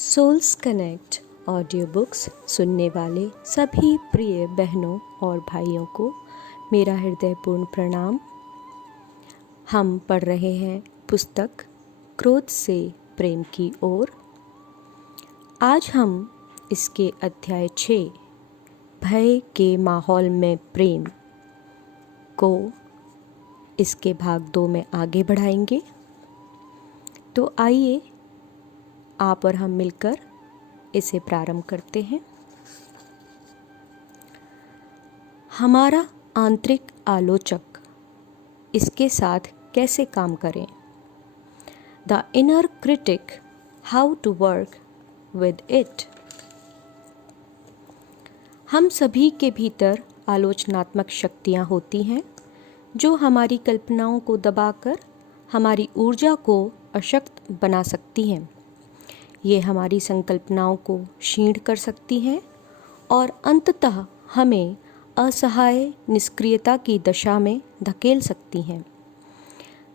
Souls connect audio books सुनने वाले सभी प्रिय बहनों और भाइयों को मेरा हृदयपूर्ण प्रणाम। हम पढ़ रहे हैं पुस्तक क्रोध से प्रेम की ओर। आज हम इसके अध्याय 6 भय के माहौल में प्रेम को इसके भाग 2 में आगे बढ़ाएंगे। तो आइए आप और हम मिलकर इसे प्रारंभ करते हैं। हमारा आंतरिक आलोचक इसके साथ कैसे काम करें? The inner critic, how to work with it. हम सभी के भीतर आलोचनात्मक शक्तियाँ होती हैं जो हमारी कल्पनाओं को दबाकर हमारी ऊर्जा को अशक्त बना सकती हैं। ये हमारी संकल्पनाओं को क्षीण कर सकती हैं और अंततः हमें असहाय निष्क्रियता की दशा में धकेल सकती हैं।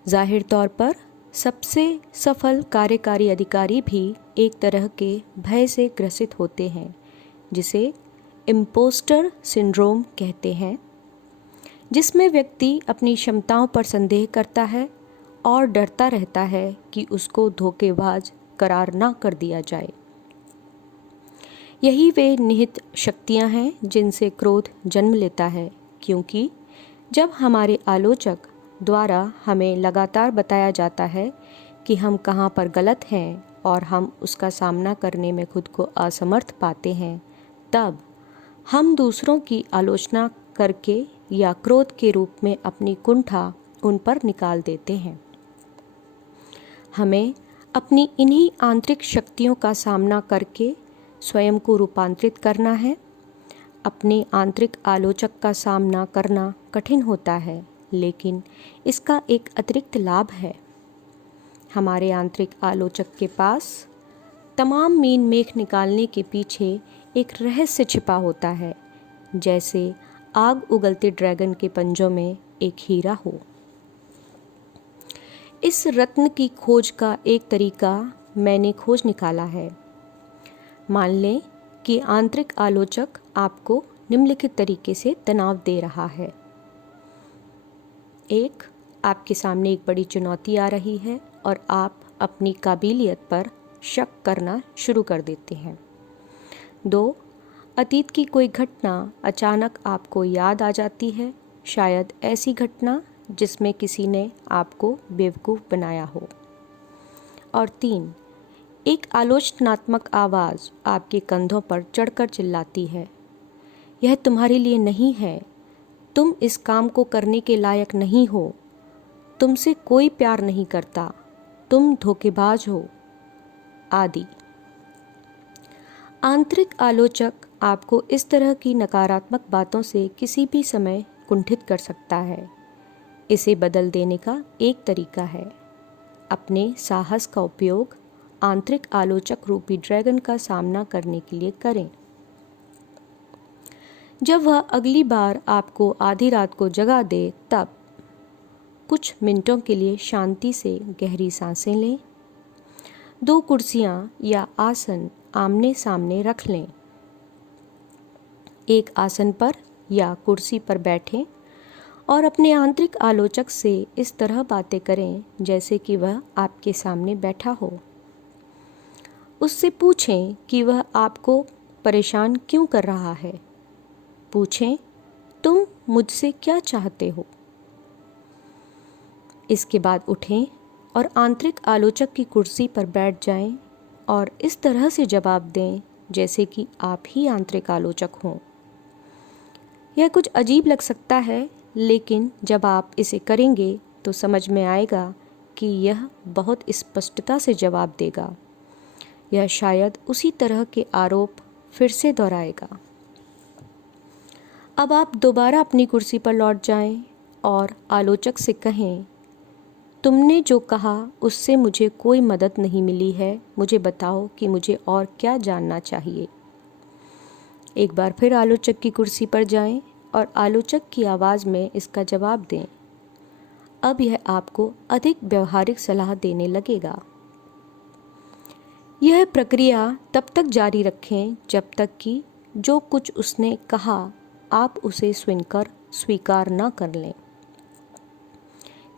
जाहिर तौर पर सबसे सफल कार्यकारी अधिकारी भी एक तरह के भय से ग्रसित होते हैं जिसे इम्पोस्टर सिंड्रोम कहते हैं, जिसमें व्यक्ति अपनी क्षमताओं पर संदेह करता है और डरता रहता है कि उसको धोखेबाज करार ना कर दिया जाए। यही वे निहित शक्तियां हैं जिनसे क्रोध जन्म लेता है, क्योंकि जब हमारे आलोचक द्वारा हमें लगातार बताया जाता है कि हम कहाँ पर गलत हैं और हम उसका सामना करने में खुद को असमर्थ पाते हैं, तब हम दूसरों की आलोचना करके या क्रोध के रूप में अपनी कुंठा उन पर निकाल देते हैं। हमें अपनी इन्हीं आंतरिक शक्तियों का सामना करके स्वयं को रूपांतरित करना है। अपने आंतरिक आलोचक का सामना करना कठिन होता है, लेकिन इसका एक अतिरिक्त लाभ है। हमारे आंतरिक आलोचक के पास तमाम मीन मेख निकालने के पीछे एक रहस्य छिपा होता है, जैसे आग उगलते ड्रैगन के पंजों में एक हीरा हो। इस रत्न की खोज का एक तरीका मैंने खोज निकाला है। मान लें कि आंतरिक आलोचक आपको निम्नलिखित तरीके से तनाव दे रहा है। एक, आपके सामने एक बड़ी चुनौती आ रही है और आप अपनी काबिलियत पर शक करना शुरू कर देते हैं। 2, अतीत की कोई घटना अचानक आपको याद आ जाती है, शायद ऐसी घटना जिसमें किसी ने आपको बेवकूफ़ बनाया हो। और 3, एक आलोचनात्मक आवाज़ आपके कंधों पर चढ़कर चिल्लाती है, यह तुम्हारे लिए नहीं है, तुम इस काम को करने के लायक नहीं हो, तुमसे कोई प्यार नहीं करता, तुम धोखेबाज हो, आदि। आंतरिक आलोचक आपको इस तरह की नकारात्मक बातों से किसी भी समय कुंठित कर सकता है। इसे बदल देने का एक तरीका है, अपने साहस का उपयोग आंतरिक आलोचक रूपी ड्रैगन का सामना करने के लिए करें। जब वह अगली बार आपको आधी रात को जगा दे, तब कुछ मिनटों के लिए शांति से गहरी सांसें लें। 2 कुर्सियां या आसन आमने सामने रख लें। एक आसन पर या कुर्सी पर बैठें और अपने आंतरिक आलोचक से इस तरह बातें करें जैसे कि वह आपके सामने बैठा हो। उससे पूछें कि वह आपको परेशान क्यों कर रहा है। पूछें, तुम मुझसे क्या चाहते हो? इसके बाद उठें और आंतरिक आलोचक की कुर्सी पर बैठ जाएं और इस तरह से जवाब दें जैसे कि आप ही आंतरिक आलोचक हों। यह कुछ अजीब लग सकता है, लेकिन जब आप इसे करेंगे तो समझ में आएगा कि यह बहुत स्पष्टता से जवाब देगा। यह शायद उसी तरह के आरोप फिर से दोहराएगा। अब आप दोबारा अपनी कुर्सी पर लौट जाएं और आलोचक से कहें, तुमने जो कहा उससे मुझे कोई मदद नहीं मिली है, मुझे बताओ कि मुझे और क्या जानना चाहिए। एक बार फिर आलोचक की कुर्सी पर जाएं और आलोचक की आवाज़ में इसका जवाब दें। अब यह आपको अधिक व्यवहारिक सलाह देने लगेगा। यह प्रक्रिया तब तक जारी रखें जब तक कि जो कुछ उसने कहा आप उसे सुनकर स्वीकार न कर लें।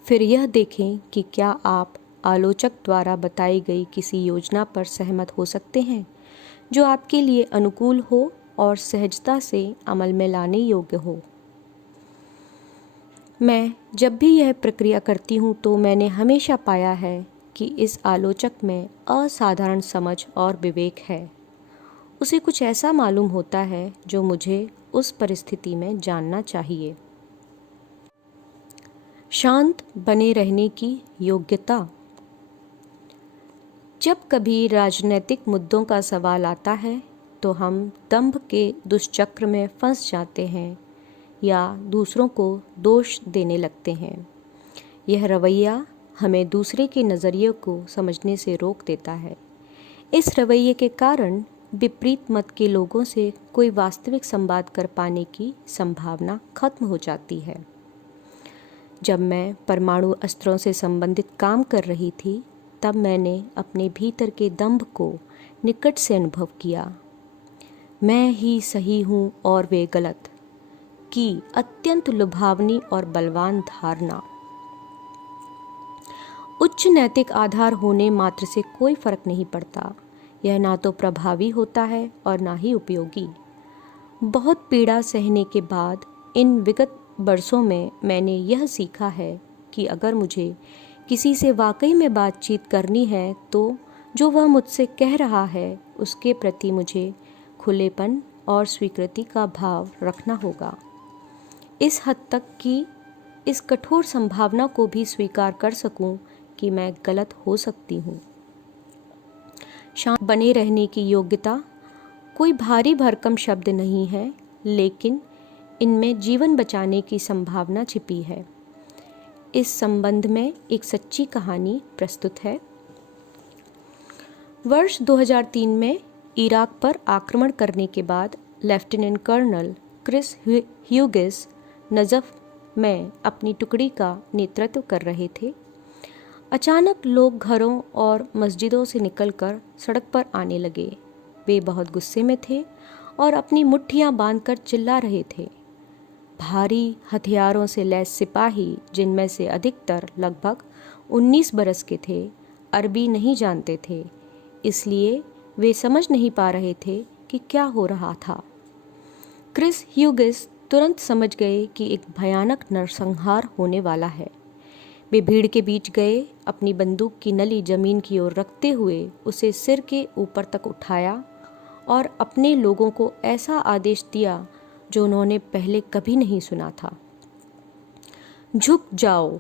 फिर यह देखें कि क्या आप आलोचक द्वारा बताई गई किसी योजना पर सहमत हो सकते हैं जो आपके लिए अनुकूल हो और सहजता से अमल में लाने योग्य हो। मैं जब भी यह प्रक्रिया करती हूँ तो मैंने हमेशा पाया है कि इस आलोचक में असाधारण समझ और विवेक है। उसे कुछ ऐसा मालूम होता है जो मुझे उस परिस्थिति में जानना चाहिए। शांत बने रहने की योग्यता। जब कभी राजनीतिक मुद्दों का सवाल आता है तो हम दंभ के दुष्चक्र में फंस जाते हैं या दूसरों को दोष देने लगते हैं। यह रवैया हमें दूसरे के नज़रिए को समझने से रोक देता है। इस रवैये के कारण विपरीत मत के लोगों से कोई वास्तविक संवाद कर पाने की संभावना खत्म हो जाती है। जब मैं परमाणु अस्त्रों से संबंधित काम कर रही थी तब मैंने अपने भीतर के दंभ को निकट से अनुभव किया। मैं ही सही हूँ और वे गलत की अत्यंत लुभावनी और बलवान धारणा। उच्च नैतिक आधार होने मात्र से कोई फर्क नहीं पड़ता। यह ना तो प्रभावी होता है और ना ही उपयोगी। बहुत पीड़ा सहने के बाद इन विगत वर्षों में मैंने यह सीखा है कि अगर मुझे किसी से वाकई में बातचीत करनी है तो जो वह मुझसे कह रहा है उसके प्रति मुझे खुलेपन और स्वीकृति का भाव रखना होगा, इस हद तक कि इस कठोर संभावना को भी स्वीकार कर सकूं कि मैं गलत हो सकती हूँ। शांत बने रहने की योग्यता कोई भारी भरकम शब्द नहीं है, लेकिन इनमें जीवन बचाने की संभावना छिपी है। इस संबंध में एक सच्ची कहानी प्रस्तुत है। वर्ष 2003 में इराक पर आक्रमण करने के बाद लेफ्टिनेंट कर्नल क्रिस ह्यूगिस नजफ में अपनी टुकड़ी का नेतृत्व कर रहे थे। अचानक लोग घरों और मस्जिदों से निकलकर सड़क पर आने लगे। वे बहुत गुस्से में थे और अपनी मुट्ठियां बांधकर चिल्ला रहे थे। भारी हथियारों से लैस सिपाही, जिनमें से अधिकतर लगभग 19 बरस के थे, अरबी नहीं जानते थे, इसलिए वे समझ नहीं पा रहे थे कि क्या हो रहा था। क्रिस ह्यूगिस तुरंत समझ गए कि एक भयानक नरसंहार होने वाला है। वे भीड़ के बीच गए, अपनी बंदूक की नली जमीन की ओर रखते हुए उसे सिर के ऊपर तक उठाया और अपने लोगों को ऐसा आदेश दिया जो उन्होंने पहले कभी नहीं सुना था। झुक जाओ।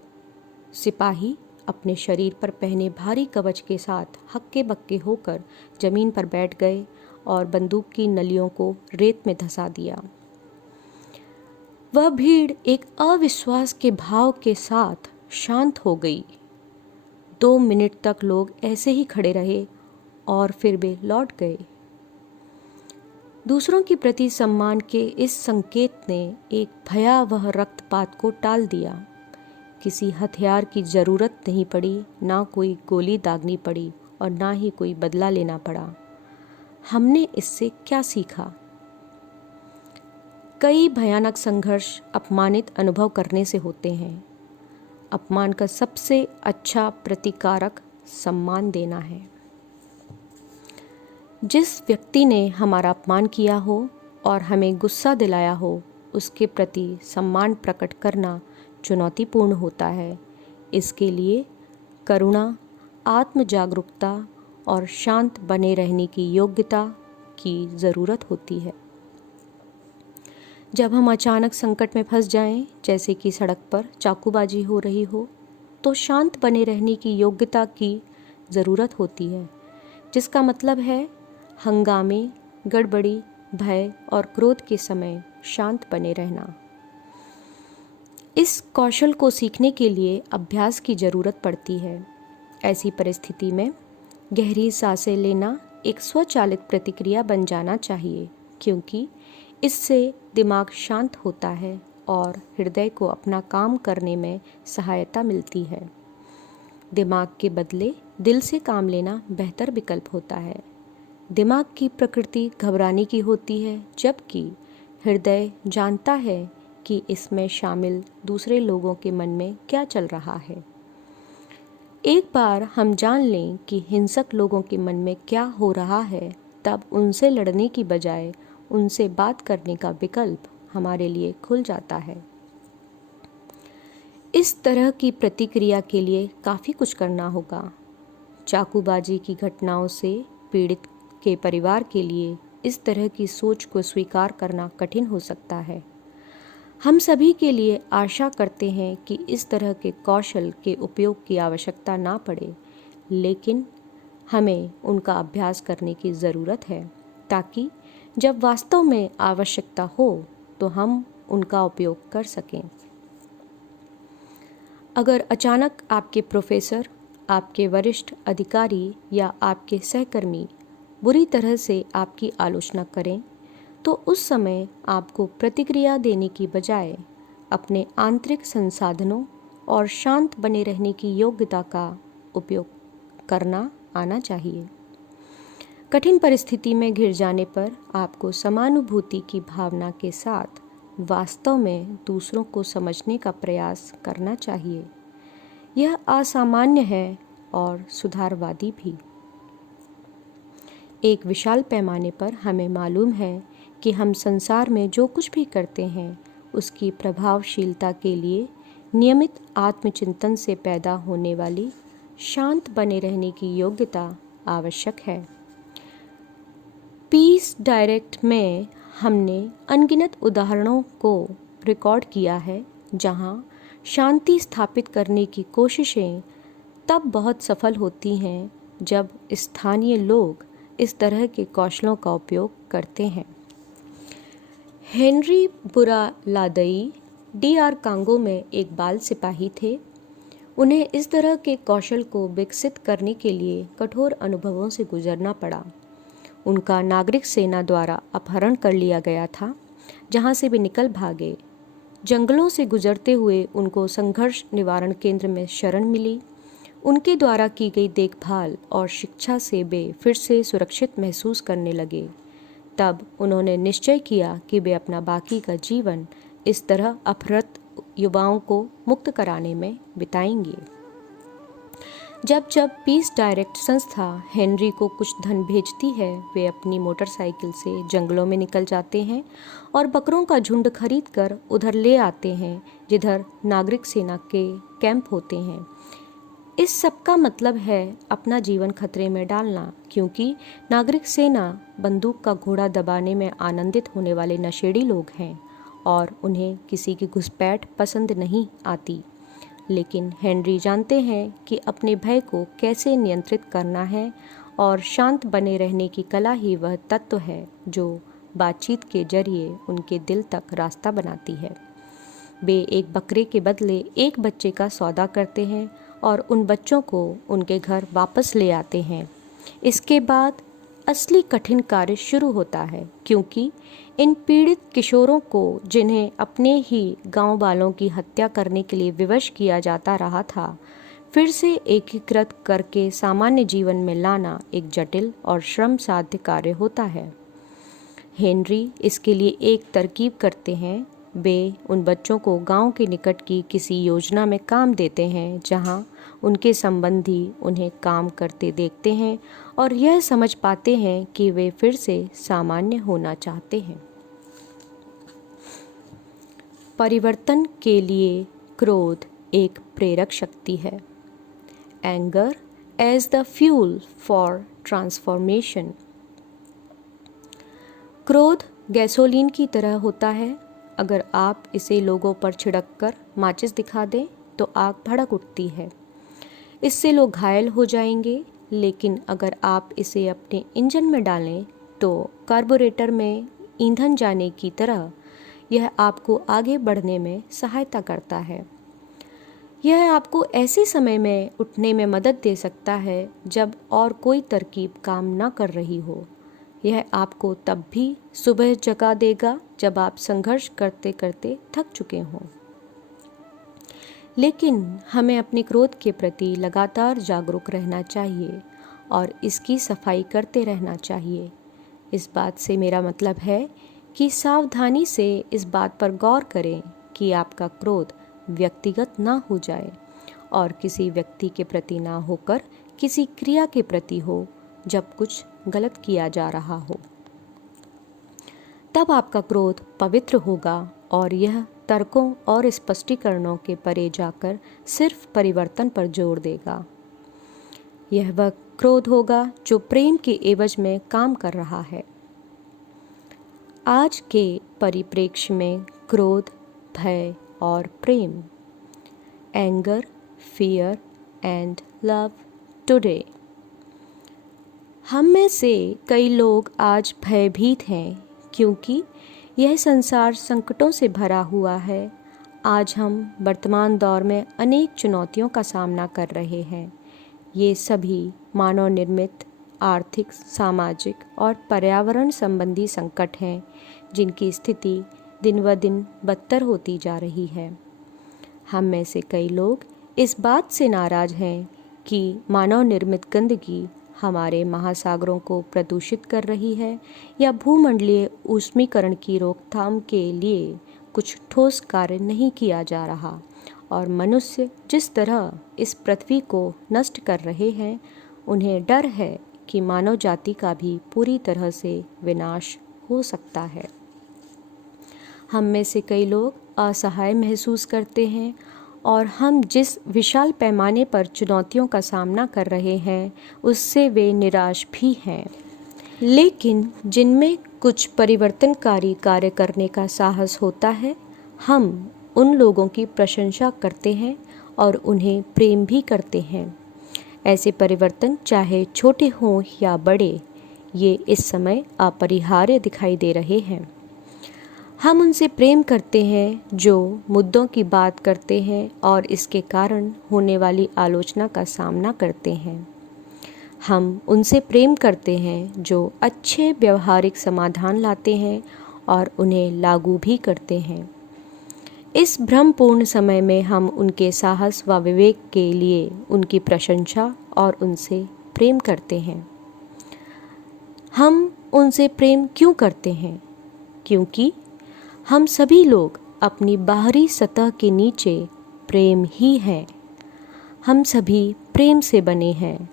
सिपाही अपने शरीर पर पहने भारी कवच के साथ हक्के बक्के होकर जमीन पर बैठ गए और बंदूक की नलियों को रेत में धंसा दिया। वह भीड़ एक अविश्वास के भाव के साथ शांत हो गई। 2 मिनट तक लोग ऐसे ही खड़े रहे और फिर वे लौट गए। दूसरों के प्रति सम्मान के इस संकेत ने एक भयावह रक्तपात को टाल दिया। किसी हथियार की जरूरत नहीं पड़ी, ना कोई गोली दागनी पड़ी और ना ही कोई बदला लेना पड़ा। हमने इससे क्या सीखा? कई भयानक संघर्ष अपमानित अनुभव करने से होते हैं। अपमान का सबसे अच्छा प्रतिकारक सम्मान देना है। जिस व्यक्ति ने हमारा अपमान किया हो और हमें गुस्सा दिलाया हो, उसके प्रति सम्मान प्रकट करना चुनौतीपूर्ण होता है। इसके लिए करुणा, आत्म जागरूकता और शांत बने रहने की योग्यता की ज़रूरत होती है। जब हम अचानक संकट में फंस जाएं, जैसे कि सड़क पर चाकूबाजी हो रही हो, तो शांत बने रहने की योग्यता की ज़रूरत होती है, जिसका मतलब है हंगामे, गड़बड़ी, भय और क्रोध के समय शांत बने रहना। इस कौशल को सीखने के लिए अभ्यास की ज़रूरत पड़ती है। ऐसी परिस्थिति में गहरी सांसें लेना एक स्वचालित प्रतिक्रिया बन जाना चाहिए, क्योंकि इससे दिमाग शांत होता है और हृदय को अपना काम करने में सहायता मिलती है। दिमाग के बदले दिल से काम लेना बेहतर विकल्प होता है। दिमाग की प्रकृति घबराने की होती है, जबकि हृदय जानता है कि इसमें शामिल दूसरे लोगों के मन में क्या चल रहा है। एक बार हम जान लें कि हिंसक लोगों के मन में क्या हो रहा है, तब उनसे लड़ने की बजाय उनसे बात करने का विकल्प हमारे लिए खुल जाता है। इस तरह की प्रतिक्रिया के लिए काफ़ी कुछ करना होगा। चाकूबाजी की घटनाओं से पीड़ित के परिवार के लिए इस तरह की सोच को स्वीकार करना कठिन हो सकता है। हम सभी के लिए आशा करते हैं कि इस तरह के कौशल के उपयोग की आवश्यकता ना पड़े, लेकिन हमें उनका अभ्यास करने की ज़रूरत है ताकि जब वास्तव में आवश्यकता हो तो हम उनका उपयोग कर सकें। अगर अचानक आपके प्रोफेसर, आपके वरिष्ठ अधिकारी या आपके सहकर्मी बुरी तरह से आपकी आलोचना करें, तो उस समय आपको प्रतिक्रिया देने की बजाय अपने आंतरिक संसाधनों और शांत बने रहने की योग्यता का उपयोग करना आना चाहिए। कठिन परिस्थिति में घिर जाने पर आपको समानुभूति की भावना के साथ वास्तव में दूसरों को समझने का प्रयास करना चाहिए। यह असामान्य है और सुधारवादी भी। एक विशाल पैमाने पर हमें मालूम है कि हम संसार में जो कुछ भी करते हैं उसकी प्रभावशीलता के लिए नियमित आत्मचिंतन से पैदा होने वाली शांत बने रहने की योग्यता आवश्यक है। पीस डायरेक्ट में हमने अनगिनत उदाहरणों को रिकॉर्ड किया है जहां शांति स्थापित करने की कोशिशें तब बहुत सफल होती हैं जब स्थानीय लोग इस तरह के कौशलों का उपयोग करते हैं। हेनरी बुरालादई DR कांगो में एक बाल सिपाही थे। उन्हें इस तरह के कौशल को विकसित करने के लिए कठोर अनुभवों से गुजरना पड़ा। उनका नागरिक सेना द्वारा अपहरण कर लिया गया था, जहां से वे निकल भागे। जंगलों से गुजरते हुए उनको संघर्ष निवारण केंद्र में शरण मिली। उनके द्वारा की गई देखभाल और शिक्षा से वे फिर से सुरक्षित महसूस करने लगे। तब उन्होंने निश्चय किया कि वे अपना बाकी का जीवन इस तरह अपहृत युवाओं को मुक्त कराने में बिताएंगे। जब जब पीस डायरेक्ट संस्था हेनरी को कुछ धन भेजती है, वे अपनी मोटरसाइकिल से जंगलों में निकल जाते हैं और बकरों का झुंड खरीदकर उधर ले आते हैं जिधर नागरिक सेना के कैंप होते हैं। इस सब का मतलब है अपना जीवन खतरे में डालना, क्योंकि नागरिक सेना बंदूक का घोड़ा दबाने में आनंदित होने वाले नशेड़ी लोग हैं और उन्हें किसी की घुसपैठ पसंद नहीं आती। लेकिन हेनरी जानते हैं कि अपने भय को कैसे नियंत्रित करना है और शांत बने रहने की कला ही वह तत्व है जो बातचीत के जरिए उनके दिल तक रास्ता बनाती है। वे एक बकरे के बदले एक बच्चे का सौदा करते हैं और उन बच्चों को उनके घर वापस ले आते हैं। इसके बाद असली कठिन कार्य शुरू होता है, क्योंकि इन पीड़ित किशोरों को, जिन्हें अपने ही गांव वालों की हत्या करने के लिए विवश किया जाता रहा था, फिर से एकीकृत करके सामान्य जीवन में लाना एक जटिल और श्रम साध्य कार्य होता है। हेनरी इसके लिए एक तरकीब करते हैं। वे उन बच्चों को गांव के निकट की किसी योजना में काम देते हैं जहां उनके संबंधी उन्हें काम करते देखते हैं और यह समझ पाते हैं कि वे फिर से सामान्य होना चाहते हैं। परिवर्तन के लिए क्रोध एक प्रेरक शक्ति है। Anger as the fuel for transformation. क्रोध गैसोलीन की तरह होता है। अगर आप इसे लोगों पर छिड़ककर माचिस दिखा दें तो आग भड़क उठती है। इससे लोग घायल हो जाएंगे, लेकिन अगर आप इसे अपने इंजन में डालें तो कार्बोरेटर में ईंधन जाने की तरह यह आपको आगे बढ़ने में सहायता करता है। यह आपको ऐसे समय में उठने में मदद दे सकता है जब और कोई तरकीब काम न कर रही हो। यह आपको तब भी सुबह जगा देगा जब आप संघर्ष करते करते थक चुके हों। लेकिन हमें अपने क्रोध के प्रति लगातार जागरूक रहना चाहिए और इसकी सफाई करते रहना चाहिए। इस बात से मेरा मतलब है कि सावधानी से इस बात पर गौर करें कि आपका क्रोध व्यक्तिगत ना हो जाए और किसी व्यक्ति के प्रति ना होकर किसी क्रिया के प्रति हो जब कुछ गलत किया जा रहा हो। तब आपका क्रोध पवित्र होगा और यह तर्कों और स्पष्टीकरणों के परे जाकर सिर्फ परिवर्तन पर जोर देगा। यह वह क्रोध होगा जो प्रेम के एवज में काम कर रहा है। आज के परिप्रेक्ष्य में क्रोध, भय और प्रेम, anger, fear and love today. हम में से कई लोग आज भयभीत हैं क्योंकि यह संसार संकटों से भरा हुआ है। आज हम वर्तमान दौर में अनेक चुनौतियों का सामना कर रहे हैं। ये सभी मानव निर्मित, आर्थिक, सामाजिक और पर्यावरण संबंधी संकट हैं जिनकी स्थिति दिन व दिन बदतर होती जा रही है। हम में से कई लोग इस बात से नाराज़ हैं कि मानव निर्मित गंदगी हमारे महासागरों को प्रदूषित कर रही है या भूमंडलीय ऊष्मीकरण की रोकथाम के लिए कुछ ठोस कार्य नहीं किया जा रहा और मनुष्य जिस तरह इस पृथ्वी को नष्ट कर रहे हैं, उन्हें डर है कि मानव जाति का भी पूरी तरह से विनाश हो सकता है। हम में से कई लोग असहाय महसूस करते हैं और हम जिस विशाल पैमाने पर चुनौतियों का सामना कर रहे हैं उससे वे निराश भी हैं। लेकिन जिनमें कुछ परिवर्तनकारी कार्य करने का साहस होता है, हम उन लोगों की प्रशंसा करते हैं और उन्हें प्रेम भी करते हैं। ऐसे परिवर्तन चाहे छोटे हों या बड़े, ये इस समय अपरिहार्य दिखाई दे रहे हैं। हम उनसे प्रेम करते हैं जो मुद्दों की बात करते हैं और इसके कारण होने वाली आलोचना का सामना करते हैं। हम उनसे प्रेम करते हैं जो अच्छे व्यवहारिक समाधान लाते हैं और उन्हें लागू भी करते हैं। इस भ्रमपूर्ण समय में हम उनके साहस व विवेक के लिए उनकी प्रशंसा और उनसे प्रेम करते हैं। हम उनसे प्रेम क्यों करते हैं? क्योंकि हम सभी लोग अपनी बाहरी सतह के नीचे प्रेम ही हैं। हम सभी प्रेम से बने हैं।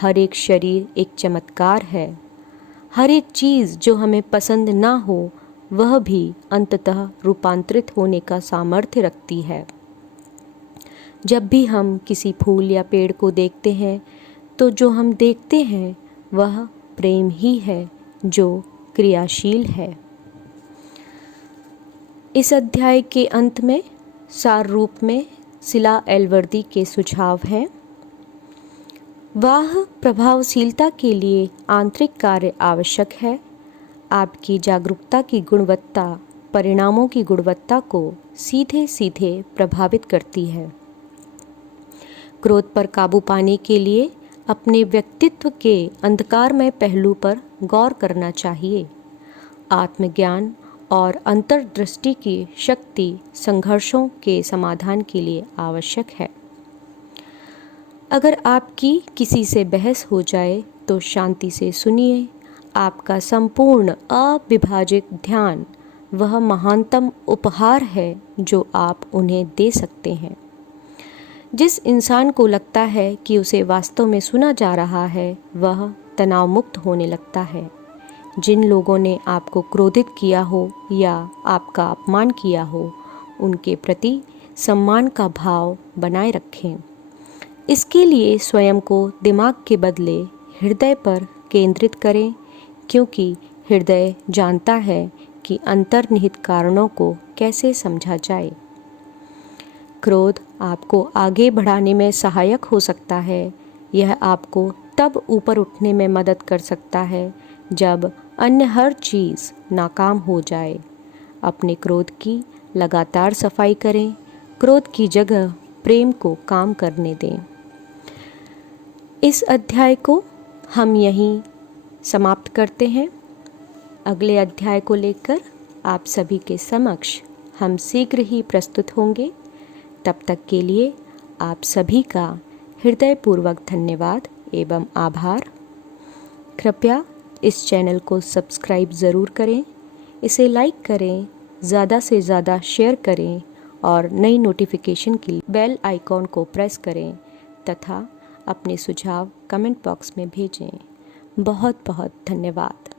हर एक शरीर एक चमत्कार है। हर एक चीज़ जो हमें पसंद ना हो वह भी अंततः रूपांतरित होने का सामर्थ्य रखती है। जब भी हम किसी फूल या पेड़ को देखते हैं तो जो हम देखते हैं वह प्रेम ही है जो क्रियाशील है। इस अध्याय के अंत में सार रूप में सिला एलवर्दी के सुझाव हैं। वाह प्रभावशीलता के लिए आंतरिक कार्य आवश्यक है। आपकी जागरूकता की गुणवत्ता परिणामों की गुणवत्ता को सीधे सीधे प्रभावित करती है। क्रोध पर काबू पाने के लिए अपने व्यक्तित्व के अंधकारमय पहलू पर गौर करना चाहिए। आत्मज्ञान और अंतर्दृष्टि की शक्ति संघर्षों के समाधान के लिए आवश्यक है। अगर आपकी किसी से बहस हो जाए तो शांति से सुनिए। आपका संपूर्ण अविभाजित ध्यान वह महानतम उपहार है जो आप उन्हें दे सकते हैं। जिस इंसान को लगता है कि उसे वास्तव में सुना जा रहा है, वह तनाव मुक्त होने लगता है। जिन लोगों ने आपको क्रोधित किया हो या आपका अपमान किया हो, उनके प्रति सम्मान का भाव बनाए रखें। इसके लिए स्वयं को दिमाग के बदले हृदय पर केंद्रित करें, क्योंकि हृदय जानता है कि अंतर्निहित कारणों को कैसे समझा जाए। क्रोध आपको आगे बढ़ाने में सहायक हो सकता है। यह आपको तब ऊपर उठने में मदद कर सकता है जब अन्य हर चीज़ नाकाम हो जाए। अपने क्रोध की लगातार सफाई करें। क्रोध की जगह प्रेम को काम करने दें। इस अध्याय को हम यहीं समाप्त करते हैं। अगले अध्याय को लेकर आप सभी के समक्ष हम शीघ्र ही प्रस्तुत होंगे। तब तक के लिए आप सभी का हृदयपूर्वक धन्यवाद एवं आभार। कृपया इस चैनल को सब्सक्राइब ज़रूर करें, इसे लाइक करें, ज़्यादा से ज़्यादा शेयर करें और नई नोटिफिकेशन के लिए बेल आइकॉन को प्रेस करें तथा अपने सुझाव कमेंट बॉक्स में भेजें। बहुत बहुत धन्यवाद।